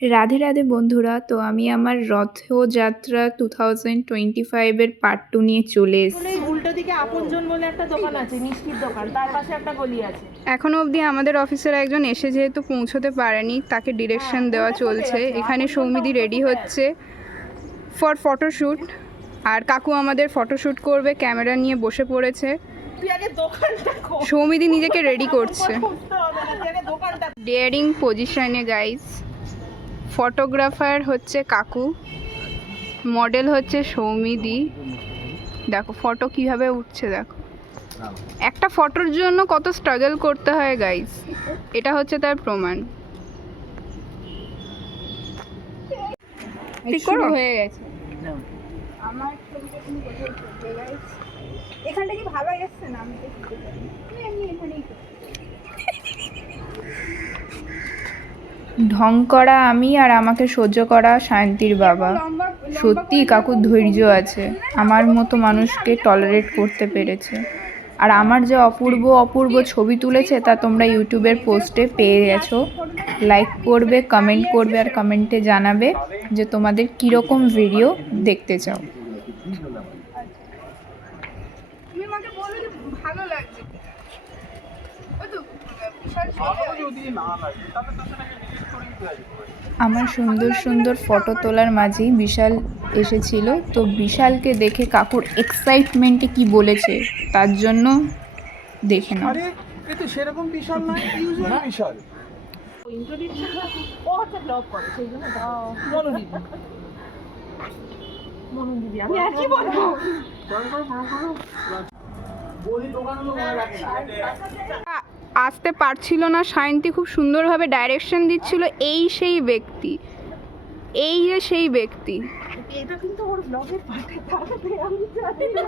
রাধে রাধে বন্ধুরা, তো আমি আমার রথযাত্রা 2025 এর পার্ট 2 নিয়ে চলে এসেছি। উল্টো দিকে আপনজন বলে একটা দোকান আছে, মিষ্টির দোকান, তার পাশে একটা গলি আছে। এখনো অবধি আমাদের অফিসের একজন এসে যেহেতু পৌঁছতে পারেনি, তাকে ডিরেকশন দেওয়া চলছে। এখানে সৌমিদি রেডি হচ্ছে ফর ফটোশ্যুট, আর কাকু আমাদের ফটোশ্যুট করবে, ক্যামেরা নিয়ে বসে পড়েছে। সৌমিদি নিজেকে রেডি করছে ডেয়ারিং পজিশনে গাইস। ফটোগ্রাফার হচ্ছে কাকু, মডেল হচ্ছে সৌমিদি। দেখো ফটো কিভাবে উঠছে, দেখো একটা ফটোর জন্য কত স্ট্রাগল করতে হয় গাইস, এটা হচ্ছে তার প্রমাণ। শুরু হয়ে গেছে। আমার ছবিটা তুমি কোথায় করবে গাইস? এখানটা কি ভালো আসছে না? আমি এমনি এখানেই ঢং করা আমি আর আমাকে সহ্য করা শান্তির বাবা। সত্যি কাকুর ধৈর্য আছে, আমার মতো মানুষকে টলারেট করতে পেরেছে। আর আমার যে অপূর্ব অপূর্ব ছবি তুলেছে তা তোমরা ইউটিউবের পোস্টে পেয়ে গেছো। লাইক করবে, কমেন্ট করবে, আর কমেন্টে জানাবে যে তোমাদের কীরকম ভিডিও দেখতে চাও। ভালো লাগছে। আমার সুন্দর সুন্দর ফটো তোলার মাঝেই বিশাল এসেছিল, তো বিশালকে দেখে কাকুর এক্সাইটমেন্টে কি বলেছে তার জন্য দেখে নাও। আরে এ তো সেরকম বিশাল নয়, ইউজুয়াল বিশাল। ও হচ্ছে ব্লগ করে, সেই জন্য মনুদিদি আমি আর কি বলবো। আসতে পারছিল না, সায়ন্তী খুব সুন্দরভাবে ডাইরেকশন দিচ্ছিল। এই সেই ব্যক্তি, এই যে সেই ব্যক্তি। এটা কিন্তু ওর ব্লগের পার্টে থাকবে, আমি জানি না।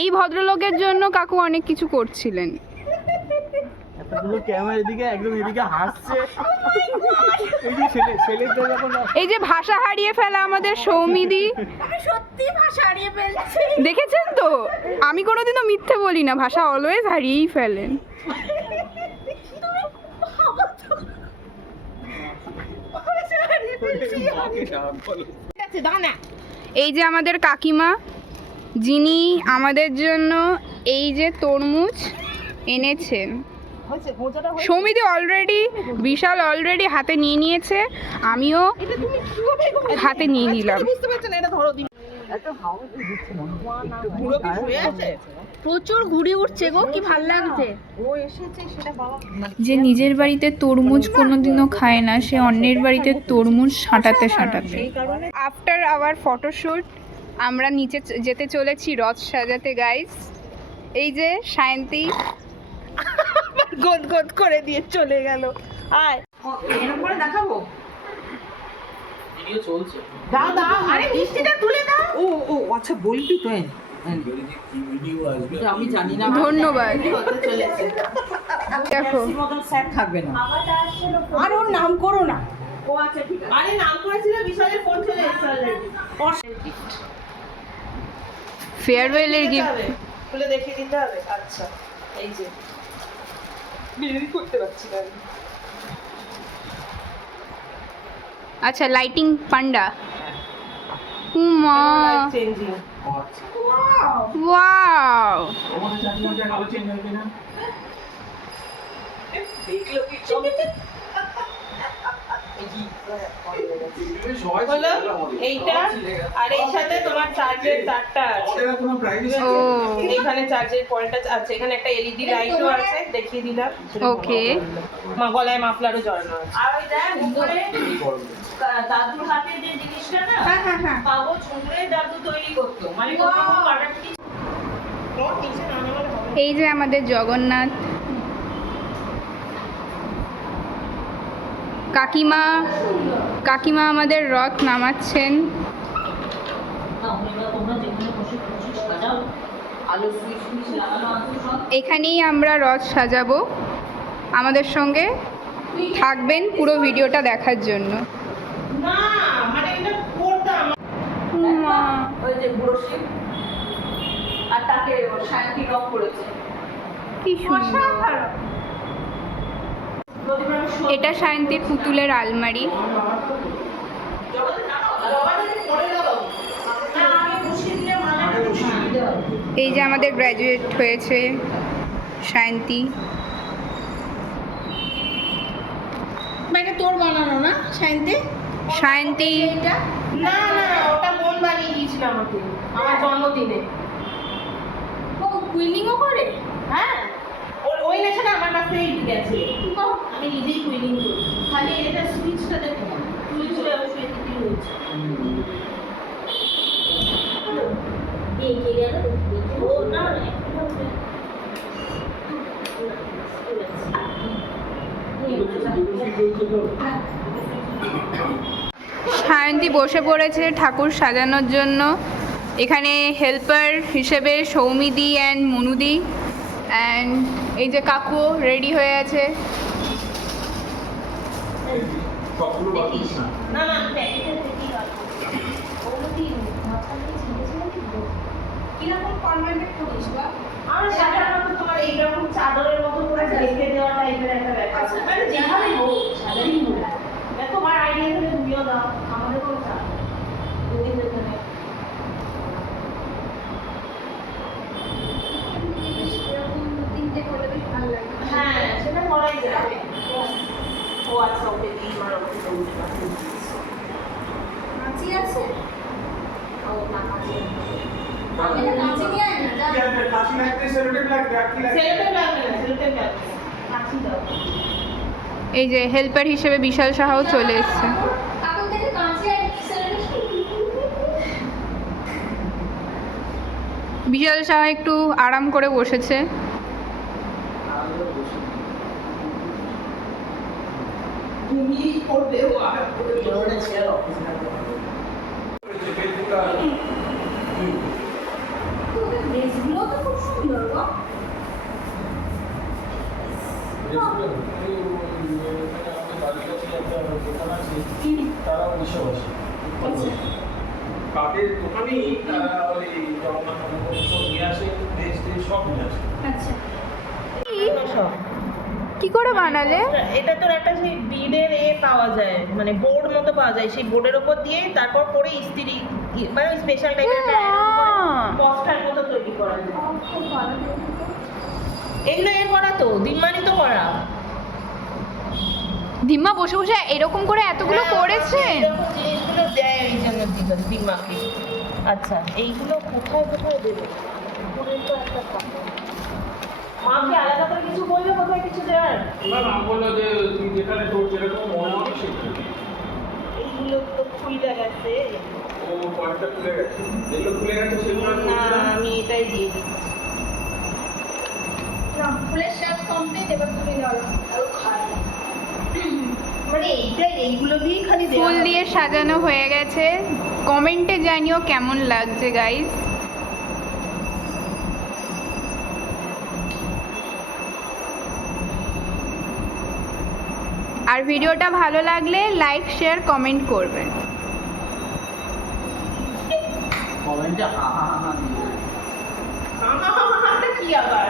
এই ভদ্রলোকের জন্য কাকু অনেক কিছু করছিলেন। এই যে ভাষা হারিয়ে ফেলা আমাদের সৌমিদি, সত্যি ভাষা হারিয়ে ফেলছি। দেখেছেন তো, আমি কোনোদিনও মিথ্যে বলি না, ভাষা অলওয়েজ হারিয়েই ফেলেন। এই যে আমাদের কাকিমা, যিনি আমাদের জন্য এই যে তরমুজ এনেছেন। সৌমিদি অলরেডি, বিশাল অলরেডি হাতে নিয়ে নিয়েছে, আমিও হাতে নিয়ে নিলাম। প্রচুর ঘুড়ি উঠছে গো, কি ভাল লাগছে। যে নিজের বাড়িতে তরমুজ কোনোদিনও খায় না, সে অন্যের বাড়িতে তরমুজ সাঁটাতে সাঁটাতে। আফটার আওয়ার ফটোশ্যুট আমরা নিচে যেতে চলেছি রথ সাজাতে গাইস। এই যে সায়ন্তী গদ গদ করে দিয়ে চলে গেল। আয় এরকম করে দেখাবো, ভিডিও চলছে। দাদা আরে মিষ্টিটা তুলে দাও। ও ও আচ্ছা বলবি তো, আমি জানি না। ধন্যবাদ। দেখো মতন স্যার থাকবে না, আর ওর নাম করো না। ও আচ্ছা ঠিক আছে। আরে নাম করেছিল, বিশালের ফোন চলে এসেছে অলরেডি। ফেয়ারওয়েলের গিফট খুলে দেখিয়ে দিতে হবে। আচ্ছা এই যে বিড়ি করতে পারছি না। আচ্ছা লাইটিং পান্ডা। উমা চেঞ্জিং। ওয়াও, দেখলো কি হলো এইটা, আর এই সাথে তোমার চার্জের তারটা আছে। ও এখানে চার্জের পয়েন্টটা আছে, এখানে একটা এলইডি লাইটও আছে, দেখিয়ে দিলাম। ওকে, গলায় মাফলারও জড়ানো আছে। আর ওই দেখ উপরে দাদুর হাতে যে জিনিসটা না, হ্যাঁ কাগজ ছুঁড়ে দাদু তৈরি করতো, মানে কোনো কাটাকুটি। এই যে আমাদের জগন্নাথ কাকিমা, কাকিমা আমাদের রথ নামাচ্ছেন। এখানেই আমরা রথ সাজাবো, আমাদের সঙ্গে থাকবেন পুরো ভিডিওটা দেখার জন্য। না মানে এটা করতাম ওই যে বুড়ো শিব, আর তাকে শান্তি রক করেছে। কি সুন্দর। এটা সায়ন্তীর পুতুলের আলমারি। এই যে আমাদের গ্র্যাজুয়েট হয়েছে সায়ন্তী। মানে তোর বানানো না সায়ন্তী? সায়ন্তী না না, ওটা বোন বানিয়ে দিয়েছিল আমাকে আমার জন্মদিনে। ও কুইলিংও করে? হ্যাঁ, ওই নেশাটা আমার কাছ থেকেই গেছে। আমি নিজেই কুইলিং করি, খালি এটা সুইচটা দেখো, সুইচটা অবশ্যই এদিকে রয়েছে। এই কে গেল? ও না সায়ন্তী বসে পড়েছে ঠাকুর সাজানোর জন্য। এখানে হেল্পার হিসেবে সৌমিদি অ্যান্ড মনুদি, অ্যান্ড এই যে কাকু রেডি হয়ে আছে। না না, প্যাকেটে দেখি কিরকম কনভেন্ট করিস বা? আমরা সাধারণত তোমার এইরকম চাদরের মতো করে ঢেকে দেওয়া টাইপের একটা ব্যাপার। মানে যেভাবে হোক সাধারণই হোক, তোমার আইডিয়া থেকে তুমিও দাও, আমাদের কোনো চাপ নেই। হ্যাঁ, সেটা করাই যাবে। ও আচ্ছা, ওকে দিই মার কাঁচি আছে? ও না, কাঁচি কাঁচি নিয়ে আয় না, সেলোটেপ লাগবে না, সেলোটেপ লাগবে। কাঁচি দাও। এই যে হেল্পার হিসেবে বিশাল সাহাও চলে এসছে। বিশাল সাহা একটু আরাম করে বসেছে। তুমি করবে ও আর করবে ড্রেসগুলো তো খুব সুন্দর গো। কাদের দোকানেই তারা ওই জগন্নাথ সব নিয়ে আসে, দেশ সব নিয়ে আসে। আচ্ছা, কি করে বানালে? এটা তোর একটা সেই বিডের পাওয়া যায়, মানে বোর্ড মতো পাওয়া যায়, সেই বোর্ডের উপর দিয়ে তারপর করে ইস্ত্রি, মানে স্পেশাল টাইপের একটা পোস্টার মতো তৈরি করা যায়। এগুলো এর করা তো দিনমানি তো করা। ধিম্মা বসে বসে এরকম করে এতগুলো করেছে। এরকম জিনিসগুলো দেয় এই জন্য দিমাকে। আচ্ছা, এইগুলো কোথায় কোথায় দেবে? তো একটা কথা, মাকে আলাদা করে কিছু বলবে কোথায় কিছু দেওয়ার? না না, বললো যে তুই যেখানে তোর যেরকম মনে হবে সেখানে। এইগুলো তো খুলে গেছে। ও কয়েকটা খুলে গেছে, যেগুলো খুলে গেছে সেগুলো না, আমি এটাই দিয়ে দিচ্ছি। না, ফুলের শেষ কমপ্লিট, এবার তুমি নাও আর খাই। মানে এইগুলো দিয়েই খালি ফুল দিয়ে সাজানো হয়ে গেছে। কমেন্টে জানিও কেমন লাগছে গাইস। আর ভিডিওটা ভালো লাগলে লাইক শেয়ার কমেন্ট করবেন। কমেন্টে হা হা হা দিয়ে কি আবার?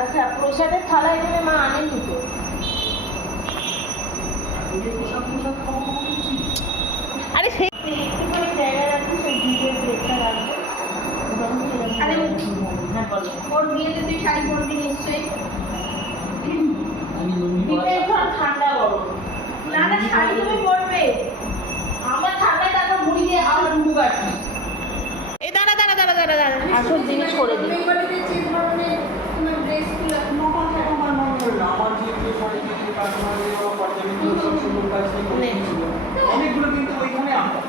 আচ্ছা, প্রসাদের থালা এখানে মা আনেনি তো? আরে সেই একটুখানি জায়গা রাখছি, সেই ভিডিও ব্রেকটা রাখবো। আরে হ্যাঁ, বলো। ওর বিয়েতে তুই শাড়ি পরবি নিশ্চয়ই। ঠান্ডা গরম না না, শাড়ি তুমি পরবে। আমার ঠান্ডায় তারপর মুড়ি দিয়ে আবার মুখ আসবে। এই দাঁড়া দাঁড়া দাঁড়া দাঁড়া দাঁড়া, আসল জিনিস করে দিই। আমার যে শাড়ি কাস্টমারের পার্টিকুলার সব সুন্দর কাজ ছিল, অনেকগুলো কিন্তু ওইখানে আঁকা,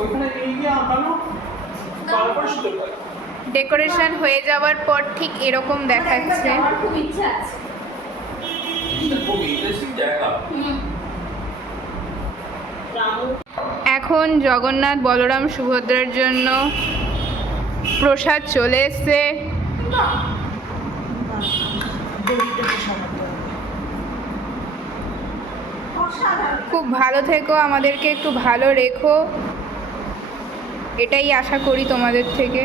ওইখানে নিয়ে গিয়ে আঁকানো, তারপর সুন্দর হয়। ডেকোরেশন হয়ে যাওয়ার পর ঠিক এরকম দেখাচ্ছে। আমার খুব ইচ্ছা আছে। খুব ইন্টারেস্টিং জায়গা। এখন জগন্নাথ বলরাম সুভদ্রার জন্য প্রসাদ চলে এসছে। খুব ভালো থেকো, আমাদেরকে একটু ভালো রেখো, এটাই আশা করি তোমাদের থেকে।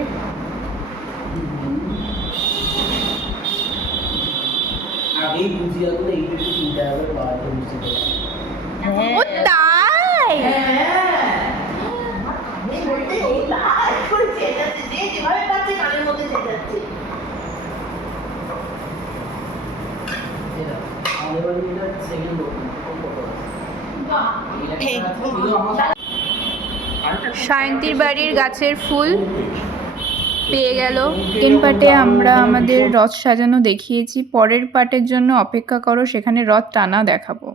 এই গুজিয়াগুলো এইটা একটু 3 টাকা করে বাড়াতে বুঝতে ও তাই আমাদের বাড়ি এটা সেকেন্ড দোকান কত আছে সায়ন্তীর বাড়ির গাছের ফুল পেয়ে গেল। সেকেন্ড পার্টে আমরা আমাদের রথ সাজানো দেখিয়েছি, পরের পার্টের জন্য অপেক্ষা করো, সেখানে রথ টানা দেখাবো।